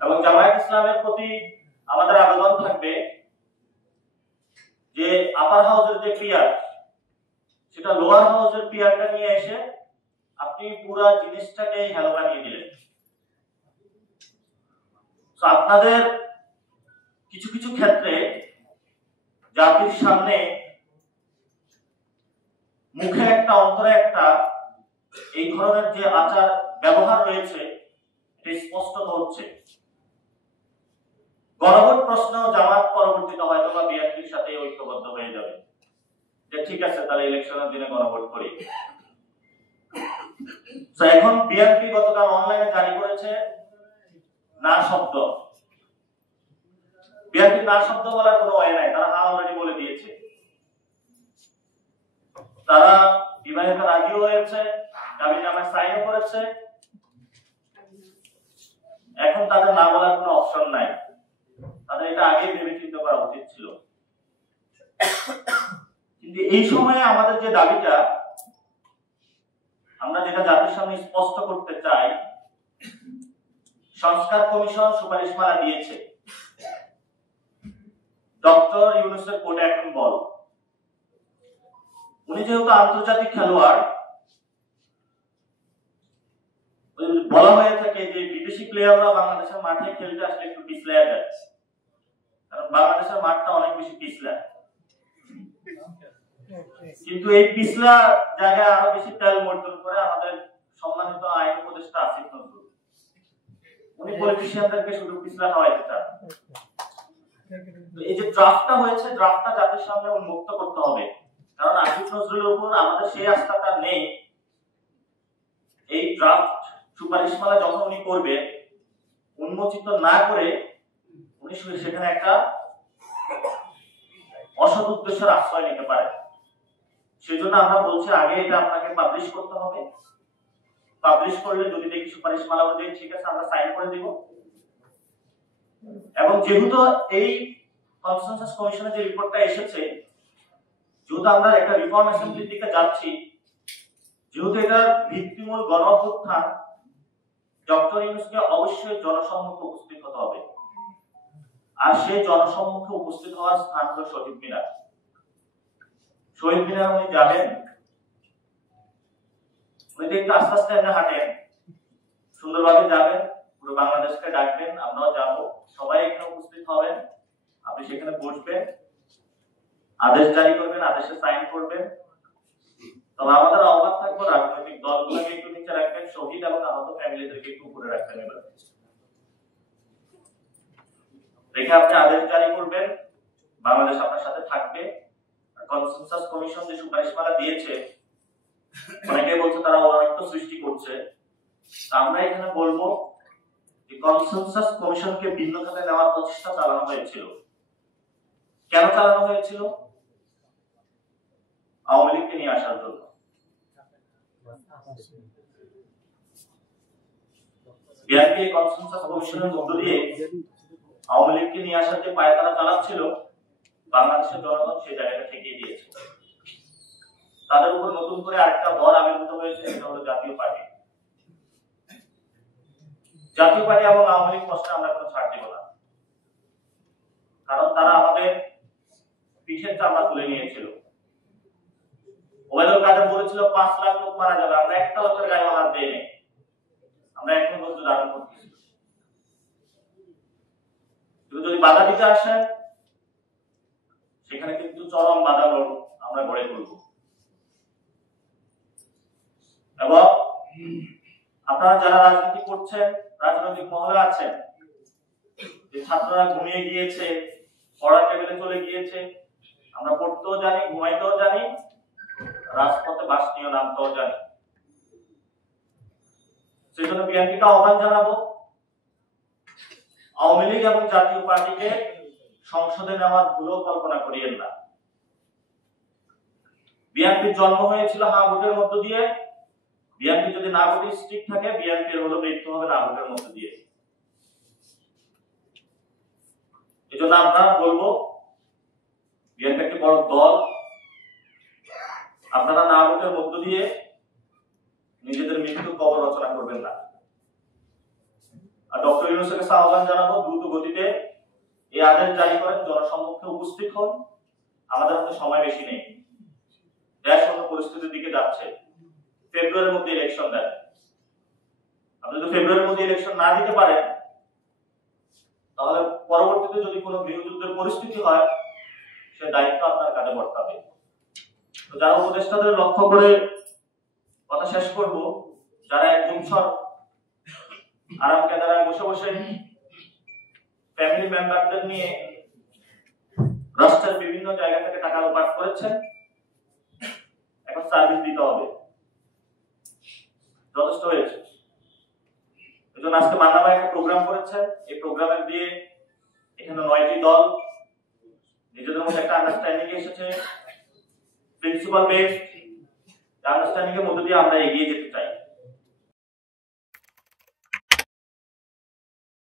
এবং জামায়াত ইসলামের প্রতি আমাদের আবেদন থাকবে যে আপার হাউসের যে পিয়ার সেটা লোয়ার হাউসের পিয়ারটা নিয়ে এসে আপনি পুরো জিনিসটাকে হেলো বানিয়ে দিলেন। তো আপনাদের কিছু কিছু ক্ষেত্রে জাতির সামনে মুখে একটা অন্তরে একটা এই ধরনের যে আচার ব্যবহার রয়েছে এটা স্পষ্ট হচ্ছে। গণভোট প্রশ্ন জামাত পরবর্তীতে হয়তো বা বিএনপির সাথে ঐক্যবদ্ধ হয়ে যাবে যে ঠিক আছে তাহলে ইলেকশনের দিনে গণভোট করি। তো এখন বিএনপি গতকাল অনলাইনে জারি করেছে না শব্দ। বিএনপি না শব্দ বলার কোনো ওয়ে নাই, তারা হ্যাঁ অলরেডি বলে দিয়েছে। তারা বিবাহিত রাজিও হয়েছে, দাবিনামায় সাইনও করেছে। এখন তাদের না বলার কোনো অপশন নাই, তাদের এটা আগে ভেবে চিন্তা করা উচিত ছিল। কিন্তু এই সময়ে আমাদের যে দাবিটা, আমরা যেটা জাতির সামনে স্পষ্ট করতে চাই, সংস্কার কমিশন সুপারিশমালা দিয়েছে, ডক্টর ইউনূসের কোর্টে এখন বল। উনি যেহেতু আন্তর্জাতিক খেলোয়াড়, বলা হয়ে থাকে যে বিদেশি প্লেয়াররা বাংলাদেশের মাঠে খেলতে আসলে একটু পিছলায় যায়, কারণ বাংলাদেশের মাঠটা অনেক বেশি পিছলা। কিন্তু এই পিছলা জায়গায় আরো বেশি তেল মর্দন করে আমাদের সম্মানিত আইন উপদেষ্টা আসিফ নজরুল। উনি পলিটিশিয়ানদেরকে শুধু পিছলা খাওয়াইতে চান। এই যে ড্রাফটটা হয়েছে, ড্রাফটটা জাতির সামনে উন্মুক্ত করতে হবে, কারণ আসিফ নজরুলের উপর আমাদের সেই আস্থাটা নেই। এই ড্রাফট সুপারিশমালা যখন উনি করবে, উন্মোচিত না করে উনি সেখানে একটা অসৎ উদ্দেশ্যের আশ্রয় নিতে পারে। সেজন্য আমরা বলছি আগে এটা আপনাকে পাবলিশ করতে হবে। পাবলিশ করলে যদি দেখি সুপারিশমালা অনুযায়ী ঠিক আছে, আমরা সাইন করে দিব। এবং যেহেতু এই কনসেনসাস কমিশনের যে রিপোর্টটা এসেছে, যেহেতু আমরা একটা রিফর্ম অ্যাসেম্বলির দিকে যাচ্ছি, যেহেতু এটা ভিত্তিমূল গণ অভ্যুত্থান, ডক্টর ইউনূসকে অবশ্যই জনসম্মুখে উপস্থিত হতে হবে। আর সেই জনসম্মুখে উপস্থিত হওয়ার স্থান হলো শহীদ মিনার। শহীদ মিনার উনি যাবেন, উনি একটু আস্তে আস্তে এনে হাঁটেন, সুন্দরভাবে যাবেন, পুরো বাংলাদেশকে ডাকবেন, আমরাও যাব, সবাই এখানে উপস্থিত হবেন। আপনি সেখানে বসবেন, আদেশ জারি করবেন, আদেশে সাইন করবেন। তবে আমাদের আহ্বান থাকবে রাজনৈতিক দলগুলোকে একটু নিচে রাখবেন, শহীদ এবং আহত ফ্যামিলিদেরকে একটু উপরে রাখবেন। এবার রেখে আপনি আদেশ জারি করবেন, বাংলাদেশ আপনার সাথে থাকবে। কনসেনসাস কমিশন যে সুপারিশমালা দিয়েছে, অনেকে বলছে তারা অনৈক্য সৃষ্টি করছে। আমরা এখানে বলবো যে কনসেনসাস কমিশনকে ভিন্ন খাতে নেওয়ার প্রচেষ্টা চালানো হয়েছিল। কেন চালানো হয়েছিল? আওয়ামী লীগকে নিয়ে আসার জন্য। বিএনপি কনসেনসাস কমিশনের মধ্য দিয়ে আওয়ামী লীগকে নিয়ে আসার যে পায়তারা চালাচ্ছিল, বাংলাদেশের জনগণ সেই জায়গাটা ঠেকিয়ে দিয়েছে। তাদের উপর নতুন করে আরেকটা ভর আবির্ভূত হয়েছে, সেটা হলো জাতীয় পার্টি। জাতীয় পার্টি এবং আওয়ামী লীগ প্রশ্নে আমরা কোনো ছাড় দেব না, কারণ তারা আমাদের পিঠের চামড়া তুলে নিয়েছিল। ওবায়দুল কাদের বলেছিল 5 লাখ লোক মারা যাবে, আমরা একটা লোকের গায়ে হাত দেই নাই, আমরা এখন পর্যন্ত দাবি করতেছি। কিন্তু যদি বাধা দিতে আসেন, সেখানে কিন্তু চরম বাধা আমরা গড়ে তুলব। এবং আপনারা যারা রাজনীতি করছেন, রাজনৈতিক মহলে আছেন, যে ছাত্ররা ঘুমিয়ে গিয়েছে, পড়ার টেবিলে চলে গিয়েছে, আমরা পড়তেও জানি, ঘুমাইতেও জানি, রাজপথে বাস নিয়ে নামতেও জানি। সেজন্য বিএনপিকে আহ্বান জানাবো, আওয়ামী লীগ এবং জাতীয় পার্টিকে সংসদে নেওয়ার ভুলও কল্পনা করিয়েন না। বিএনপির জন্ম হয়েছিল হ্যাঁ ভোটের মধ্য দিয়ে। বিএনপি যদি না ভোটে স্ট্রিক্ট থাকে, বিএনপির হলো মৃত্যু হবে না ভোটের মধ্য দিয়ে। এজন্য আমরা বলবো, বিএনপি একটি বড় দল, আপনারা না ভোটের মধ্য দিয়ে নিজেদের মৃত্যু কবর রচনা করবেন না। আর ডক্টর ইউনূসের কাছে কাছে আহ্বান জানাবো দ্রুত গতিতে এই আদেশ জারি করেন, জনসম্মুখে উপস্থিত হন। আমাদের হাতে সময় বেশি নেই, দেশ অন্য পরিস্থিতির দিকে যাচ্ছে। ফেব্রুয়ারির মধ্যে ইলেকশন দেন। আপনি যদি ফেব্রুয়ারির মধ্যে ইলেকশন না দিতে পারেন, তাহলে পরবর্তীতে যদি কোনো গৃহযুদ্ধের পরিস্থিতি হয়, সে দায়িত্ব আপনার কাঁধে বর্তাবে। তো যারা উপদেষ্টাদের লক্ষ্য করে কথা শেষ করব, যারা একদম আরাম কেদারায় বসে বসে ফ্যামিলি মেম্বারদের নিয়ে রাষ্ট্রের বিভিন্ন জায়গা থেকে টাকা লোপাট করেছেন, এখন সার্ভিস দিতে হবে, যথেষ্ট হয়েছে। এজন্য আজকে মান্না ভাই একটা প্রোগ্রাম করেছেন। এই প্রোগ্রামের দিয়ে এখানে 9টি দল নিজেদের মধ্যে একটা আন্ডারস্ট্যান্ডিং এসেছে, প্রিন্সিপাল বেসড আন্ডারস্ট্যান্ডিং এর মধ্যে দিয়ে আমরা এগিয়ে যেতে চাই।